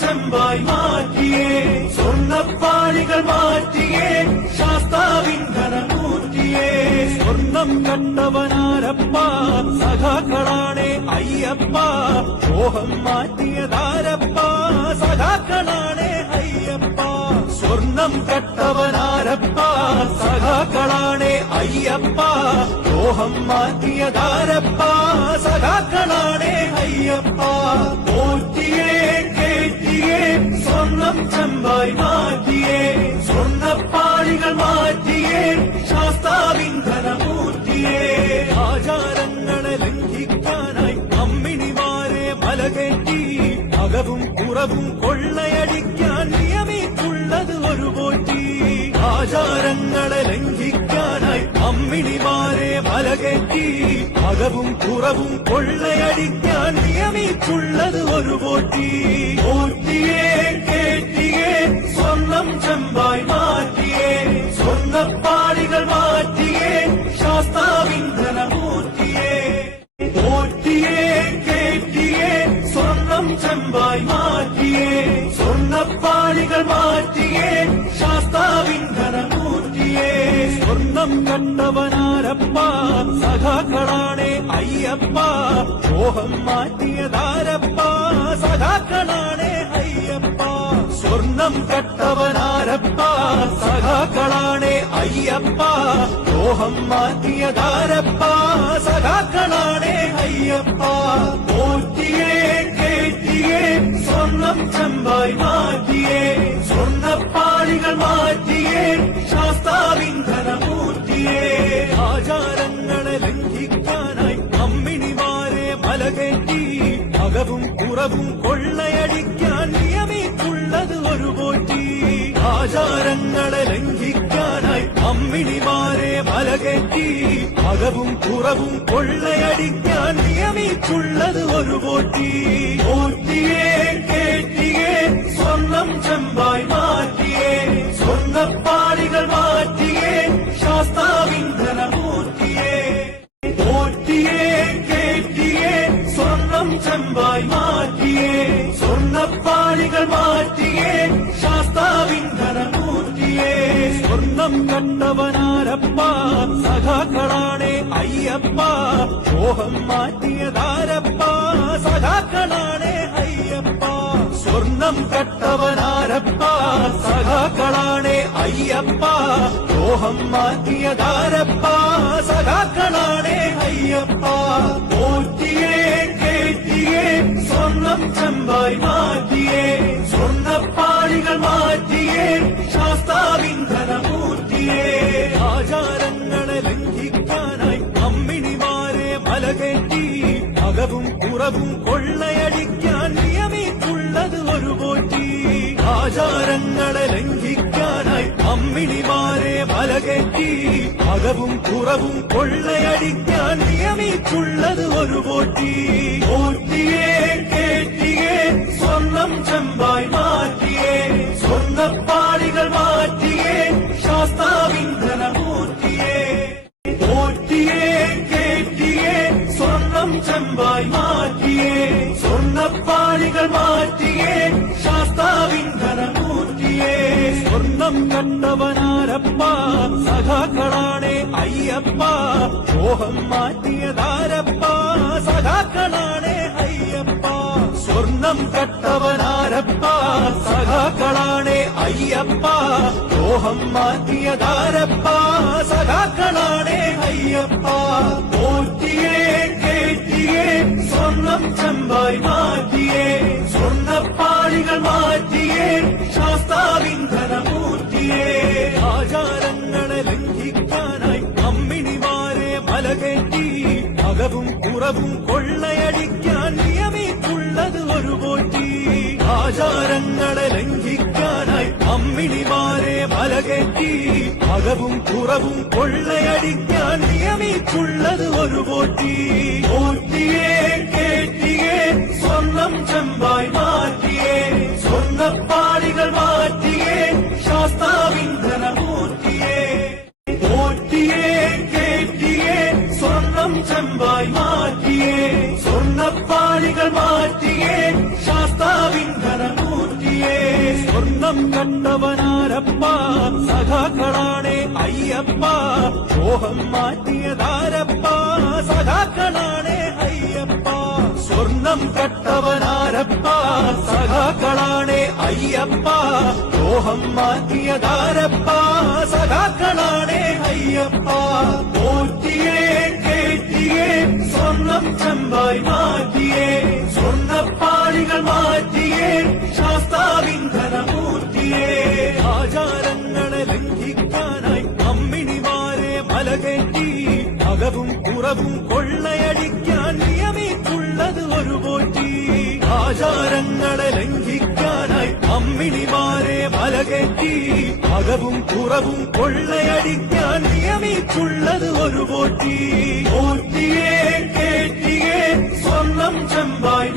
ചെമ്പായി മാറ്റിയേ സ്വർണ്ണപ്പാളികൾ മാറ്റിയേ ശാസ്താവിൻ ധനമൂർത്തിയേ സ്വർണം കണ്ടവനാരപ്പ സഖാക്കളാണേ അയ്യപ്പ മോഹം മാറ്റിയതാരപ്പ സഖാക്കളാണേ അയ്യപ്പ സ്വർണം കട്ടവനാരപ്പ സഖാക്കളാണേ അയ്യപ്പ മോഹം മാറ്റിയതാരപ്പ സഖാക്കളാണേ അയ്യപ്പ പോറ്റിയേ കേറ്റിയേ സ്വർണം ചെമ്പായി മാറ്റിയേ സ്വർണ്ണപ്പാളികൾ മാറ്റിയേ ശാസ്താവിൻ ധനമൂർത്തിയേ ആചാരങ്ങളെ ലംഘിക്കാനായി അമ്മിണിമാരെ മലകേറ്റി അകവും കുറവും കൊള്ളയടിക്കാൻ നിയമിച്ചുള്ളത് ഒരു പോറ്റി ആചാരങ്ങളെ ലംഘിക്കാനായി അമ്മിണിമാരെ മലകേറ്റി അകവും കുറവും കൊള്ളയടിക്കാൻ നിയമിച്ചുള്ളത് ഒരു പോറ്റി പോറ്റിയേ കേറ്റിയേ സ്വർണം ചെമ്പായി മാറ്റിയേ സ്വർണ്ണപ്പാളികൾ മാറ്റിയേ ശാസ്താവിൻ ധനമൂർത്തിയേ പോറ്റിയേ കേറ്റിയേ സ്വർണം ചെമ്പായി മാറ്റിയേ സ്വർണ്ണപ്പാളികൾ മാറ്റിയേ ശാസ്താവിൻ ധനമൂർത്തിയേ സ്വർണം കണ്ടവനാരപ്പ സഖാക്കളാണേ അയ്യപ്പ മോഹം മാറ്റിയതാരപ്പ സഖാക്കളാണേ അയ്യപ്പ സ്വർണം കട്ടവനാരപ്പ സഖാക്കളാണേ അയ്യപ്പ മോഹം മാറ്റിയതാരപ്പ സഖാക്കളാണേ അയ്യപ്പ പോറ്റിയേ കേറ്റിയേ സ്വർണം ചെമ്പായി മാറ്റിയേ സ്വർണ്ണപ്പാളികൾ മാറ്റിയേ ശാസ്താവിൻ ധനമൂർത്തിയേ ആചാരങ്ങളെ ലംഘിക്കാനായി അമ്മിണിമാരെ മലകേറ്റി അകവും കുറവും കൊള്ളയടിക്കാൻ നിയമിച്ചുള്ളത് ഒരു പോറ്റി ആചാരങ്ങളെ ലംഘിക്കാനായി അമ്മിണിമാരെ മലകേറ്റി അകവും കുറവും കൊള്ളയടിക്കാൻ നിയമിച്ചുള്ളത് ഒരു പോറ്റി പോറ്റിയേ കേറ്റിയേ സ്വർണം ചെമ്പായി മാറ്റിയേ സ്വർണ്ണപ്പാളികൾ മാറ്റിയേ ശാസ്താവിൻ ധനമൂർത്തിയേ പോറ്റിയേ കേറ്റിയേ സ്വർണം ചെമ്പായി മാറ്റിയേ സ്വർണ്ണപ്പാളികൾ മാറ്റിയേ ശാസ്താവിൻ ധനമൂർത്തിയേ സ്വർണം കണ്ടവനാരപ്പ സഖാക്കളാണേ അയ്യപ്പ മോഹം മാറ്റിയതാരപ്പ സഖാക്കളാണേ അയ്യപ്പ സ്വർണം കട്ടവനാരപ്പ സഖാക്കളാണേ അയ്യപ്പ മോഹം മാറ്റിയതാരപ്പ സഖാക്കളാണേ അയ്യപ്പ പോറ്റിയേ കേറ്റിയേ സ്വർണം ചെമ്പായി മാറ്റിയേ സ്വർണ്ണപ്പാളികൾ മാറ്റിയേ ശാസ്താവിൻ ധനമൂർത്തിയേ ആചാരങ്ങളെ ലംഘിക്കാനായി അമ്മിണിമാരെ മലകേറ്റി അകവും കുറവും കൊള്ളയടിക്കാൻ നിയമിച്ചുള്ളത് ഒരു പോറ്റി ആചാരങ്ങളെ ലംഘിക്കാനായി അമ്മിണിമാരെ മലകേറ്റി അകവും കുറവും കൊള്ളയടിക്കാൻ നിയമിച്ചുള്ളത് ഒരു പോറ്റി പോറ്റിയേ കേറ്റിയേ സ്വർണം ചെമ്പായി മാറ്റിയേ സ്വർണ്ണപ്പാളികൾ മാറ്റിയേ ശാസ്താവിൻ ധനമൂർത്തിയേ പോറ്റിയേ കേറ്റിയേ സ്വർണം ചെമ്പായി മാറ്റിയേ സ്വർണ്ണപ്പാളികൾ മാറ്റിയേ ശാസ്താവിൻ ധനമൂർത്തിയേ സ്വർണം കണ്ടവനാരപ്പ സഖാക്കളാണേ അയ്യപ്പ മോഹം മാറ്റിയതാരപ്പ സഖാക്കളാണേ അയ്യപ്പ സ്വർണം കട്ടവനാരപ്പ സഖാക്കളാണേ അയ്യപ്പ മോഹം മാറ്റിയതാരപ്പ സഖാക്കളാണേ അയ്യപ്പ പോറ്റിയേ കേറ്റിയേ സ്വർണം ചെമ്പായി മാറ്റിയേ സ്വർണ്ണപ്പാളികൾ മാറ്റിയേ ശാസ്താവിൻ ധനമൂർത്തിയേ ആചാരങ്ങളെ ലംഘിക്കാനായി അമ്മിണിമാരെ മലകേറ്റി അകവും കുറവും കൊള്ളയടിക്കാൻ നിയമിച്ചുള്ളത് ഒരു പോറ്റി ആചാരങ്ങളെ ലംഘിക്കാനായി അമ്മിണിമാരെ മലകേറ്റി അകവും കുറവും കൊള്ളയടിക്കാൻ നിയമിച്ചുള്ളത് ഒരു പോറ്റി പോറ്റിയേ കേറ്റിയേ സ്വർണം ചെമ്പായി മാറ്റിയേ സ്വർണ്ണപ്പാളികൾ മാറ്റിയേ ശാസ്താവിൻ ധനമൂർത്തിയേ പോറ്റിയേ കേറ്റിയേ സ്വർണം ചെമ്പായി മാറ്റിയേ സ്വർണ്ണപ്പാളികൾ മാറ്റിയേ ശാസ്താവിൻ ധനമൂർത്തിയേ സ്വർണം കണ്ടവനാരപ്പ സഖാക്കളാണേ അയ്യപ്പ മോഹം മാറ്റിയതാരപ്പ സഖാക്കളാണേ അയ്യപ്പ സ്വർണം കട്ടവനാരപ്പ സഖാക്കളാണേ അയ്യപ്പ മോഹം മാറ്റിയതാരപ്പ സഖാക്കളാണേ അയ്യപ്പ പോറ്റിയേ കേറ്റിയേ സ്വർണം ചെമ്പായി മാറ്റിയേ സ്വർണ്ണപ്പാളികൾ മാറ്റിയേ ശാസ്താവിന്ധനമൂർത്തിയേ ആചാരങ്ങളെ ലംഘിക്കാനായി അമ്മിണിമാരെ മലകേറ്റി അകവും കുറവും കൊള്ളയടിക്കാൻ നിയമിച്ചുള്ളത് ഒരു പോറ്റി ആചാരങ്ങളെ ലംഘിക്കാനായി അമ്മിണിമാരെ മലകേറ്റി അകവും കുറവും കൊള്ളയടിക്കാൻ നിയമിച്ചുള്ളത് ഒരു പോറ്റി പോറ്റിയേ കേറ്റിയേ സ്വർണം ചെമ്പായി